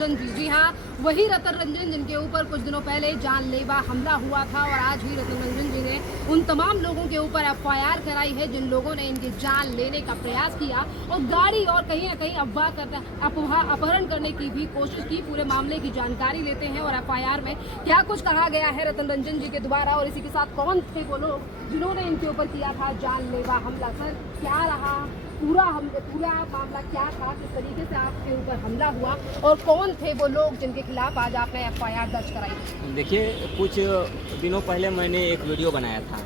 जी हाँ, वही रतन रंजन जिनके ऊपर कुछ दिनों पहले जानलेवा हमला हुआ था और आज भी रतन रंजन जी ने उन तमाम लोगों के ऊपर एफआईआर कराई है जिन लोगों ने इनकी जान लेने का प्रयास किया और गाड़ी और कहीं न कहीं अपहरण करने की भी कोशिश की। पूरे मामले की जानकारी लेते हैं और एफआईआर में क्या कुछ कहा गया है रतन रंजन जी के द्वारा और इसी के साथ कौन थे वो लोग जिन्होंने इनके ऊपर किया था जानलेवा हमला। सर, क्या रहा पूरा मामला, क्या था, किस तरीके से आपके ऊपर हमला हुआ और कौन थे वो लोग जिनके खिलाफ आज आपने एफआईआर दर्ज कराई? देखिए, कुछ दिनों पहले मैंने एक वीडियो बनाया था।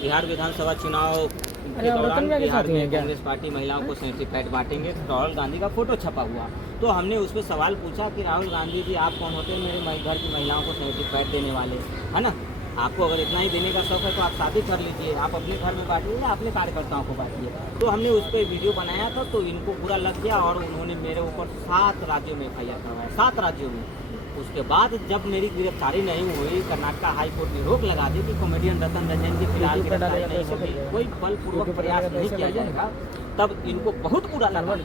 बिहार विधानसभा चुनाव के दौरान बिहार में कांग्रेस पार्टी महिलाओं को सर्टिफिकेट बांटेंगे, राहुल गांधी का फोटो छपा हुआ। तो हमने उस पर सवाल पूछा कि राहुल गांधी जी, आप कौन होते हैं मेरे घर की महिलाओं को सर्टिफिकेट देने वाले, है ना? आपको अगर इतना ही देने का शौक है तो आप शादी कर लीजिए, आप अपने घर में बांटिए या अपने कार्यकर्ताओं को बांटिए। तो हमने उस पर वीडियो बनाया था, तो इनको बुरा लग गया और उन्होंने मेरे ऊपर 7 राज्यों में एफआईआर करवाया, 7 राज्यों में। उसके बाद जब मेरी गिरफ्तारी नहीं हुई, कर्नाटक हाई कोर्ट ने रोक लगा दी कि कॉमेडियन रतन रंजन की फिलहाल गिरफ्तारी नहीं होगी, कोई बलपूर्वक प्रयास नहीं किया जाएगा, तब इनको बहुत बुरा लगा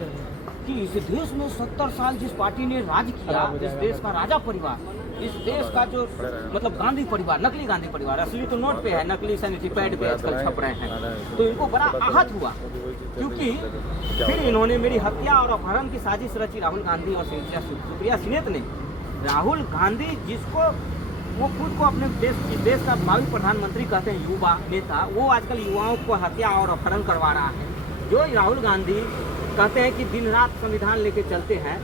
कि इस देश में 70 साल जिस पार्टी ने राज किया, इस देश का राजा परिवार, इस देश का जो मतलब गांधी परिवार, नकली गांधी परिवार, असली तो नोट पे है, नकली सैनिटरी पैड पे आजकल छप रहे हैं। तो इनको बड़ा आहत हुआ क्योंकि फिर इन्होंने मेरी हत्या और अपहरण की साजिश रची। राहुल गांधी और सुप्रिया सुलेत ने। राहुल गांधी जिसको वो खुद को अपने देश का भावी प्रधानमंत्री कहते हैं, युवा नेता, वो आजकल युवाओं को हत्या और अपहरण करवा रहा है। जो राहुल गांधी कहते हैं कि दिन रात संविधान लेके चलते हैं,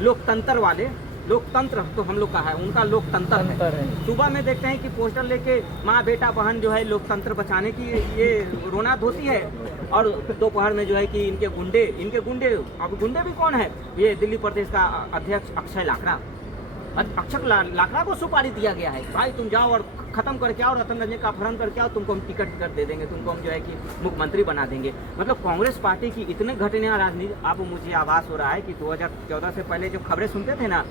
लोकतंत्र वाले, लोकतंत्र तो हम लोग का है, उनका लोकतंत्र है। सुबह में देखते हैं कि पोस्टर लेके माँ बेटा बहन जो है लोकतंत्र बचाने की ये रोना धोती है, और दोपहर में जो है कि इनके गुंडे, अब गुंडे भी कौन है, ये दिल्ली प्रदेश का अध्यक्ष अक्षय लाकड़ा को सुपारी दिया गया है, भाई तुम जाओ और खत्म करके आओ, रतन रंजन का अपहरण करके आओ, तुमको हम टिकट दे देंगे, तुमको हम जो है कि मुख्यमंत्री बना देंगे। मतलब कांग्रेस पार्टी की इतने घटना राजनीति। अब मुझे आभास हो रहा है कि 2014 से पहले जो खबरें सुनते थे ना,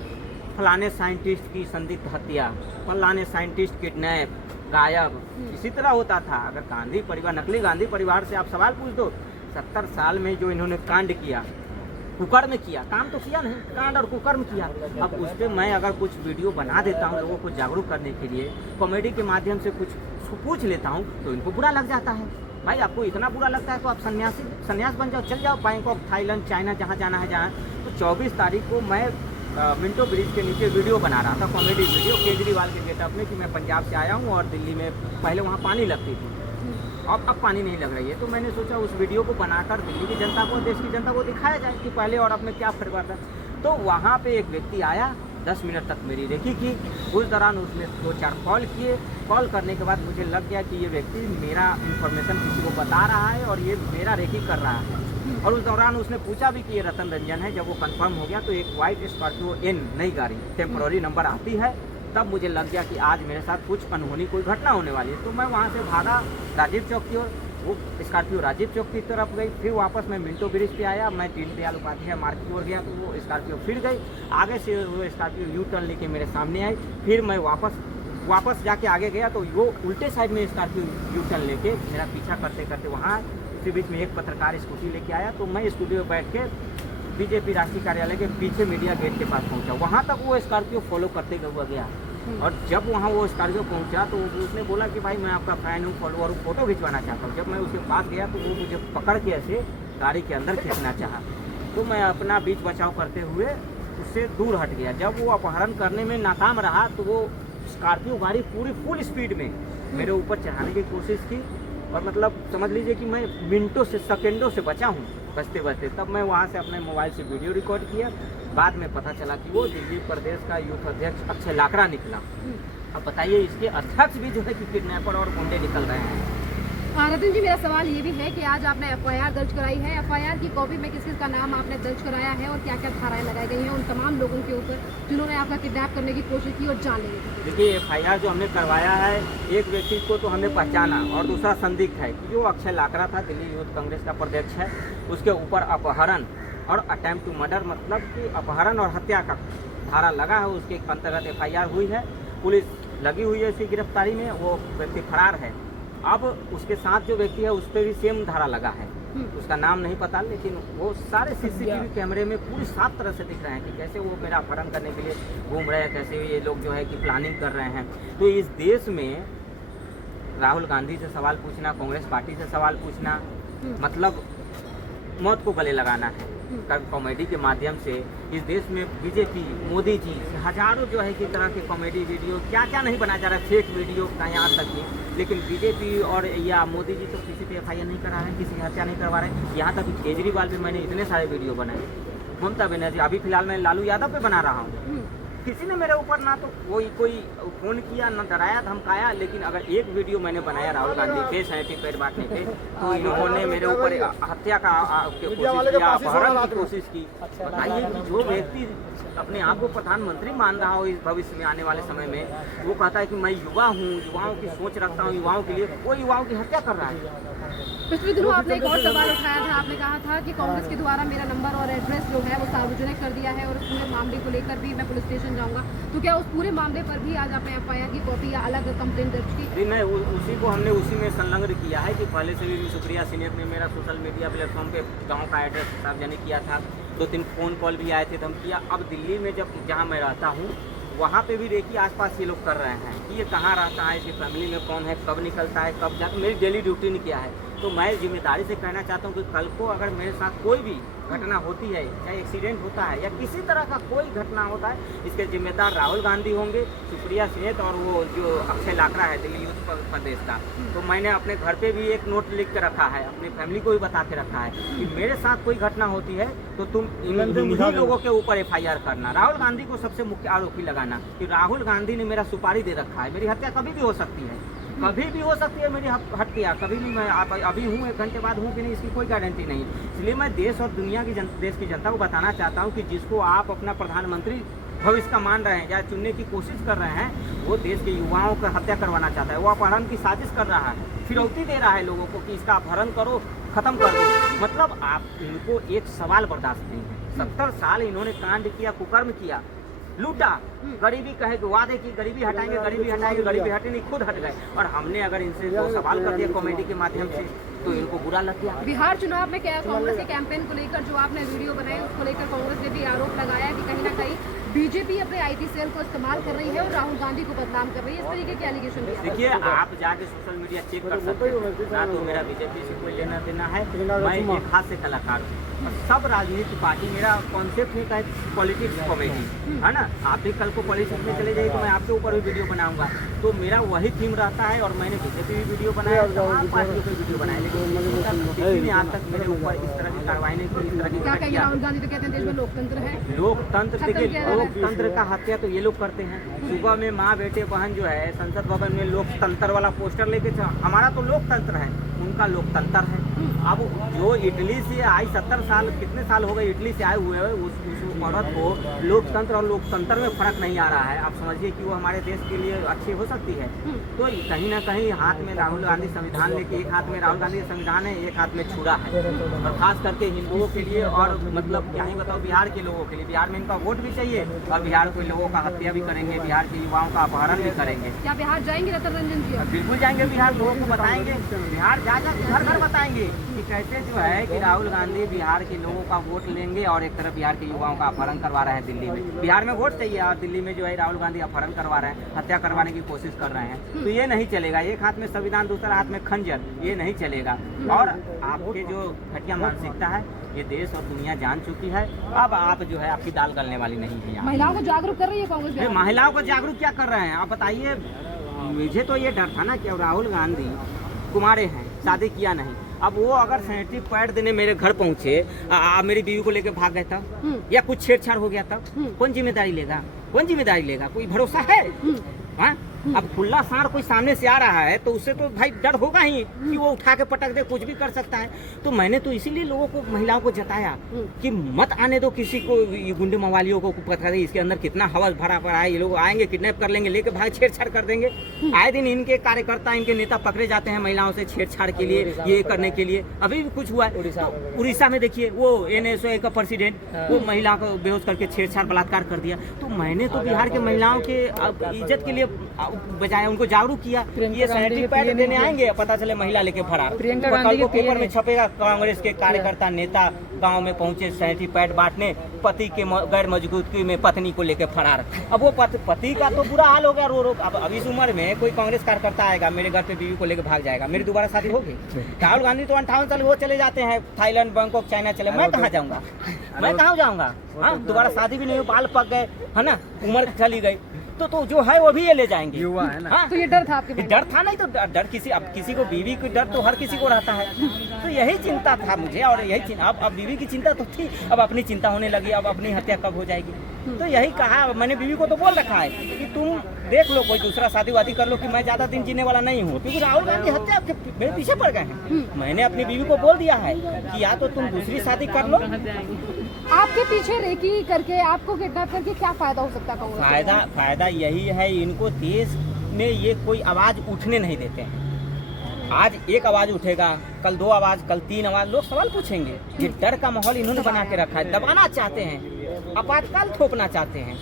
फलाने साइंटिस्ट की संदिग्ध हत्या, फलाने साइंटिस्ट किडनैप, गायब, इसी तरह होता था। अगर गांधी परिवार, नकली गांधी परिवार से आप सवाल पूछ दो, 70 साल में जो इन्होंने कांड किया, कुकर में किया, काम तो किया नहीं, कांड और कुकर में किया। अब उस पर मैं अगर कुछ वीडियो बना देता हूँ लोगों को जागरूक करने के लिए, कॉमेडी के माध्यम से कुछ पूछ लेता हूँ, तो इनको बुरा लग जाता है। भाई आपको इतना बुरा लगता है तो आप सन्यास बन जाओ, चल जाओ बैंकॉक, थाईलैंड, चाइना, जहाँ जाना है जहाँ। तो 24 तारीख को मैं मिंटो ब्रिज के नीचे वीडियो बना रहा था, कॉमेडी वीडियो, केजरीवाल के गेटअप में कि मैं पंजाब से आया हूँ और दिल्ली में पहले वहाँ पानी लगती थी, अब पानी नहीं लग रही है। तो मैंने सोचा उस वीडियो को बनाकर दिल्ली की जनता को, देश की जनता को दिखाया जाए कि पहले और अब में क्या फर्क पड़ता है। तो वहाँ पे एक व्यक्ति आया, 10 मिनट तक मेरी रेकी की। उस दौरान उसने 2-4 कॉल किए। कॉल करने के बाद मुझे लग गया कि ये व्यक्ति मेरा इन्फॉर्मेशन किसी को बता रहा है और ये मेरा रेकी कर रहा है। और उस दौरान उसने पूछा भी कि ये रतन रंजन है। जब वो कंफर्म हो गया तो एक वाइट स्कॉर्पियो N नई गाड़ी, टेम्पोररी नंबर आती है, तब मुझे लग गया कि आज मेरे साथ कुछ अनहोनी कोई घटना होने वाली है। तो मैं वहाँ से भागा राजीव चौक की ओर, वो स्कॉर्पियो राजीव चौक की तरफ गई। फिर वापस मैं मिंटो ब्रिज पे आया, मैं दीनदयाल उपाध्याय मार्ग की ओर गया तो वो स्कॉर्पियो फिर गई। आगे से वो स्कॉर्पियो यू टर्न लेके मेरे सामने आई। फिर मैं वापस जाके आगे गया तो वो उल्टे साइड में स्कॉर्पियो यू टर्न लेके मेरा पीछा करते करते वहाँ उसी बीच में एक पत्रकार स्कूटी लेके आया। तो मैं स्कूटी पर बैठ के बीजेपी राष्ट्रीय कार्यालय के पीछे मीडिया गेट के पास पहुँचा। वहाँ तक वो स्कॉर्पियो फॉलो करते हुआ गया और जब वहाँ वो स्कॉर्पियो पहुँचा तो उसने बोला कि भाई मैं आपका फ़ैन हूँ, फॉलोअर हूँ, फोटो खिंचवाना चाहता हूँ। जब मैं उसके पास गया तो वो मुझे पकड़ के ऐसे गाड़ी के अंदर खींचना चाहा, तो मैं अपना बीच बचाव करते हुए उससे दूर हट गया। जब वो अपहरण करने में नाकाम रहा तो वो स्कॉर्पियो गाड़ी पूरी फुल स्पीड में मेरे ऊपर चढ़ाने की कोशिश की और मतलब समझ लीजिए कि मैं मिनटों से, सेकेंडों से बचा हूँ बचते बचते। तब मैं वहाँ से अपने मोबाइल से वीडियो रिकॉर्ड किया। बाद में पता चला कि वो दिल्ली प्रदेश का यूथ अध्यक्ष अक्षय लाकड़ा निकला। अब बताइए, इसके अध्यक्ष भी जो है कि किडनैपर और गुंडे निकल रहे हैं। रतन जी, मेरा सवाल ये भी है कि आज आपने एफआईआर दर्ज कराई है, एफआईआर की कॉपी में किस किस का नाम आपने दर्ज कराया है और क्या क्या धाराएं लगाई गई हैं उन तमाम लोगों के ऊपर जिन्होंने आपका किडनैप करने की कोशिश की और जान लेने की? देखिए, एफआईआर जो हमने करवाया है, एक व्यक्ति को तो हमने पहचाना और दूसरा संदिग्ध है कि जो अक्षय लाकड़ा था, दिल्ली यूथ कांग्रेस का प्रदेश है, उसके ऊपर अपहरण और अटेम्प्ट टू मर्डर, मतलब कि अपहरण और हत्या का धारा लगा है, उसके अंतर्गत एफआईआर हुई है। पुलिस लगी हुई है इसकी गिरफ्तारी में, वो व्यक्ति फरार है। अब उसके साथ जो व्यक्ति है उस पर भी सेम धारा लगा है, उसका नाम नहीं पता, लेकिन वो सारे सीसीटीवी कैमरे में पूरी साफ तरह से दिख रहे हैं कि कैसे वो मेरा अपहरण करने के लिए घूम रहे हैं, कैसे ये लोग जो है कि प्लानिंग कर रहे हैं। तो इस देश में राहुल गांधी से सवाल पूछना, कांग्रेस पार्टी से सवाल पूछना, मतलब मौत को गले लगाना है। कॉमेडी के माध्यम से इस देश में बीजेपी, मोदी जी हजारों जो है कि तरह के कॉमेडी वीडियो क्या क्या नहीं बनाया जा रहा है, फेक वीडियो का यहाँ तक ही, लेकिन बीजेपी और या मोदी जी तो किसी पे FIR नहीं करा रहे हैं, किसी की हत्या नहीं करवा रहे हैं। यहाँ तक केजरीवाल पे मैंने इतने सारे वीडियो बनाए, ममता बनर्जी, अभी फिलहाल मैं लालू यादव पे बना रहा हूँ। किसी ने मेरे ऊपर ना तो कोई फोन किया, ना डराया धमकाया, लेकिन अगर एक वीडियो मैंने बनाया राहुल गांधी पे सैनिटरी पैड बांटने पे, तो इन्होंने मेरे ऊपर हत्या का कोशिश किया, अपहरण की कोशिश की। बताइए कि जो व्यक्ति अपने आप को प्रधानमंत्री मान रहा हो इस भविष्य में आने वाले समय में, वो कहता है कि मैं युवा हूँ, युवाओं की सोच रखता हूँ युवाओं के लिए, वो युवाओं की हत्या कर रहा है। पिछले दिनों आपने एक और सवाल उठाया था, आपने कहा था कि कांग्रेस के द्वारा मेरा नंबर और एड्रेस जो है वो सार्वजनिक कर दिया है और उस पूरे मामले को लेकर भी मैं पुलिस स्टेशन जाऊंगा। तो क्या उस पूरे मामले पर भी आज आपने FIR की कॉपी या अलग कंप्लेंट दर्ज की? जी, मैं उसी को हमने उसी में संलग्न किया है कि पहले से भी सुप्रिया सीनियर ने मेरा सोशल मीडिया प्लेटफॉर्म पे गाँव का एड्रेस सार्वजनिक किया था, 2-3 फ़ोन कॉल भी आए थे तो हम किया। अब दिल्ली में जहाँ मैं रहता हूँ वहाँ पे भी देखिए आसपास ये लोग कर रहे हैं कि ये कहाँ रहता है, इसकी फैमिली में कौन है, कब निकलता है, कब जाकर, मेरी डेली रूटीन क्या है। तो मैं जिम्मेदारी से कहना चाहता हूँ कि कल को अगर मेरे साथ कोई भी घटना होती है, चाहे एक्सीडेंट होता है या किसी तरह का कोई घटना होता है, इसके जिम्मेदार राहुल गांधी होंगे, सुप्रिया सहित और वो जो अक्षय लाकड़ा है दिल्ली यूथ प्रदेश का। तो मैंने अपने घर पे भी एक नोट लिख के रखा है, अपनी फैमिली को भी बता के रखा है कि मेरे साथ कोई घटना होती है तो तुम इन्हीं लोगों के ऊपर FIR करना, राहुल गांधी को सबसे मुख्य आरोपी लगाना कि राहुल गांधी ने मेरा सुपारी दे रखा है, मेरी हत्या कभी भी हो सकती है, कभी भी हो सकती है मेरी हत्या, कभी भी मैं अभी हूँ, 1 घंटे बाद हूँ कि नहीं, इसकी कोई गारंटी नहीं। इसलिए मैं देश और दुनिया की देश की जनता को बताना चाहता हूँ कि जिसको आप अपना प्रधानमंत्री भविष्य का मान रहे हैं या चुनने की कोशिश कर रहे हैं, वो देश के युवाओं का हत्या करवाना चाहता है, वो अपहरण की साजिश कर रहा है, फिरौती दे रहा है लोगों को कि इसका अपहरण करो, खत्म कर दो। मतलब आप इनको एक सवाल बर्दाश्त नहीं है। 70 साल इन्होंने कांड किया, कुकर्म किया, लूटा, गरीबी कहे कि वादे की गरीबी हटाएंगे, गरीबी हटाएंगे, गरीबी हटे नहीं, खुद हट गए। और हमने अगर इनसे दो सवाल कर दिया कॉमेडी के माध्यम से तो इनको बुरा लग गया। बिहार चुनाव में क्या कांग्रेस के कैंपेन को लेकर जो आपने वीडियो बनाई उसको लेकर कांग्रेस ने भी आरोप लगाया कि कहीं ना कहीं बीजेपी अपने IT सेल को इस्तेमाल कर रही है और राहुल गांधी को बदनाम कर रही है, इस तरीके के एलिगेशन। देखिए, आप जाके सोशल मीडिया चेक कर सकते हैं, ना तो मेरा बीजेपी से कोई लेना देना है, मैं एक हाथ से कलाकार हूँ। सब राजनीतिक पार्टी, मेरा कॉन्सेप्ट है पॉलिटिक्स कॉमेडी, है ना। आप भी कल को पॉलिटिक्स में चले जाइए तो मैं आपके ऊपर भी वीडियो बनाऊंगा, तो मेरा वही थीम रहता है। और मैंने बीजेपी भी वीडियो बनाया, तमाम पार्टियों पर वीडियो बनाया, लेकिन किसी ने आज तक मेरे ऊपर इस तरह की कार्रवाई नहीं की, इस तरह की क्या कहेंगे राहुल गांधी तो कहते हैं देश में लोकतंत्र है, लोकतंत्र। देखिए, लोकतंत्र का हत्या तो ये लोग करते हैं। सुबह में माँ बेटे बहन जो है संसद भवन में लोकतंत्र वाला पोस्टर लेके, हमारा तो लोकतंत्र है, उनका लोकतंत्र है। अब जो इटली से आई, 70 साल कितने साल हो गए इटली से आए हुए, उस औरत को लोकतंत्र और लोकतंत्र में फर्क नहीं आ रहा है। आप समझिए कि वो हमारे देश के लिए अच्छी हो सकती है। तो कहीं ना कहीं हाथ में राहुल गांधी संविधान लेके, एक हाथ में राहुल गांधी का संविधान है, एक हाथ में छुरा है, और खास करके हिंदुओं के लिए, और मतलब क्या ही बताओ बिहार के लोगों के लिए। बिहार में इनका वोट भी चाहिए और बिहार के लोगों का हत्या भी करेंगे, बिहार के युवाओं का अपहरण भी करेंगे। क्या बिहार जाएंगे रतन रंजन जी? बिल्कुल जाएंगे, बिहार लोगों को बताएंगे, बिहार जा घर घर बताएंगे कि कैसे जो है कि राहुल गांधी बिहार के लोगों का वोट लेंगे और एक तरफ बिहार के युवाओं का अपहरण करवा रहे हैं दिल्ली में। बिहार में वोट चाहिए और दिल्ली में जो है राहुल गांधी अपहरण करवा रहे हैं, हत्या करवाने की कोशिश कर रहे हैं। तो ये नहीं चलेगा। एक हाथ में संविधान, दूसरा हाथ में खंजर, ये नहीं चलेगा। और आपके जो घटिया मानसिकता है ये देश और दुनिया जान चुकी है। अब आप जो है आपकी दाल गलने वाली नहीं है। महिलाओं को जागरूक कर रही है कांग्रेस? महिलाओं को जागरूक क्या कर रहे हैं आप बताइए। मुझे तो ये डर था ना कि राहुल गांधी कुमारे हैं, शादी किया नहीं, अब वो अगर सैनिटरी पैड देने मेरे घर पहुंचे, मेरी बीवी को लेकर भाग गए तब, या कुछ छेड़छाड़ हो गया तब, कौन जिम्मेदारी लेगा? कौन जिम्मेदारी लेगा? कोई भरोसा है? हाँ? अब खुला सांड कोई सामने से आ रहा है तो उससे तो भाई डर होगा ही कि वो उठा के पटक दे, कुछ भी कर सकता है। तो मैंने तो इसीलिए लोगों को, महिलाओं को जताया कि मत आने दो किसी को, ये गुंडे मवालियों को पता नहीं इसके अंदर कितना हवा भरा पड़ा है, ये लोग आएंगे, किडनैप कर लेंगे, लेके भाग छेड़छाड़ कर देंगे। आए दिन इनके कार्यकर्ता, इनके नेता पकड़े जाते हैं महिलाओं से छेड़छाड़ के लिए, ये करने के लिए। अभी भी कुछ हुआ है तो उड़ीसा में देखिए, वो NSO का प्रेसिडेंट, वो महिला को बेहोश करके छेड़छाड़ बलात्कार कर दिया। तो मैंने तो बिहार के महिलाओं के इज्जत के लिए बजाय उनको जागरूक किया। ये सैनिटरी पैड देने आएंगे, पता चले महिला लेके फरार। प्रियंका कल गांधी को के पेपर में छपेगा कांग्रेस के कार्यकर्ता नेता गांव में पहुंचे सैनिटरी पैड बांटने, पति के गैर मौजूदगी में पत्नी को लेके फरार। अब वो पति का तो बुरा हाल हो गया, रो रो। अब इस उम्र में कोई कांग्रेस कार्यकर्ता आएगा मेरे घर पे बीवी को लेके भाग जाएगा, मेरी दोबारा शादी होगी? राहुल गांधी तो 58 साल वो चले जाते हैं थाईलैंड, बैंकॉक, चाइना चले, मैं कहाँ जाऊँगा? मैं कहाँ जाऊँगा? हाँ, दोबारा शादी भी नहीं हुई, बाल पक गए, है ना, उम्र चली गई, तो जो है वो भी ये ले जाएंगे। युवा है ना। हाँ, तो ये डर था आपके मन में? डर था नहीं तो डर किसी, अब किसी को बीवी की डर तो हर किसी को रहता है, तो यही चिंता था मुझे। और यही चिंता, अब बीवी की चिंता तो थी, अब अपनी चिंता होने लगी, अब अपनी हत्या कब हो जाएगी। तो यही कहा मैंने, बीवी को तो बोल रखा है कि तुम देख लो कोई दूसरा शादी वादी कर लो, कि मैं ज्यादा दिन जीने वाला नहीं हूँ, क्योंकि राहुल गांधी हत्या के मेरे पीछे पड़ गए हैं। मैंने अपनी बीवी को बोल दिया है कि या तो तुम दूसरी शादी कर लो। आपके पीछे रेकी करके, आपको किडनैप करके क्या फायदा हो सकता है? फायदा यही है, इनको देश में ये कोई आवाज उठने नहीं देते हैं। आज एक आवाज उठेगा, कल 2 आवाज, कल 3 आवाज, लोग सवाल पूछेंगे। ये डर का माहौल इन्होंने बना के रखा है, दबाना चाहते हैं, आपातकाल थोपना चाहते हैं।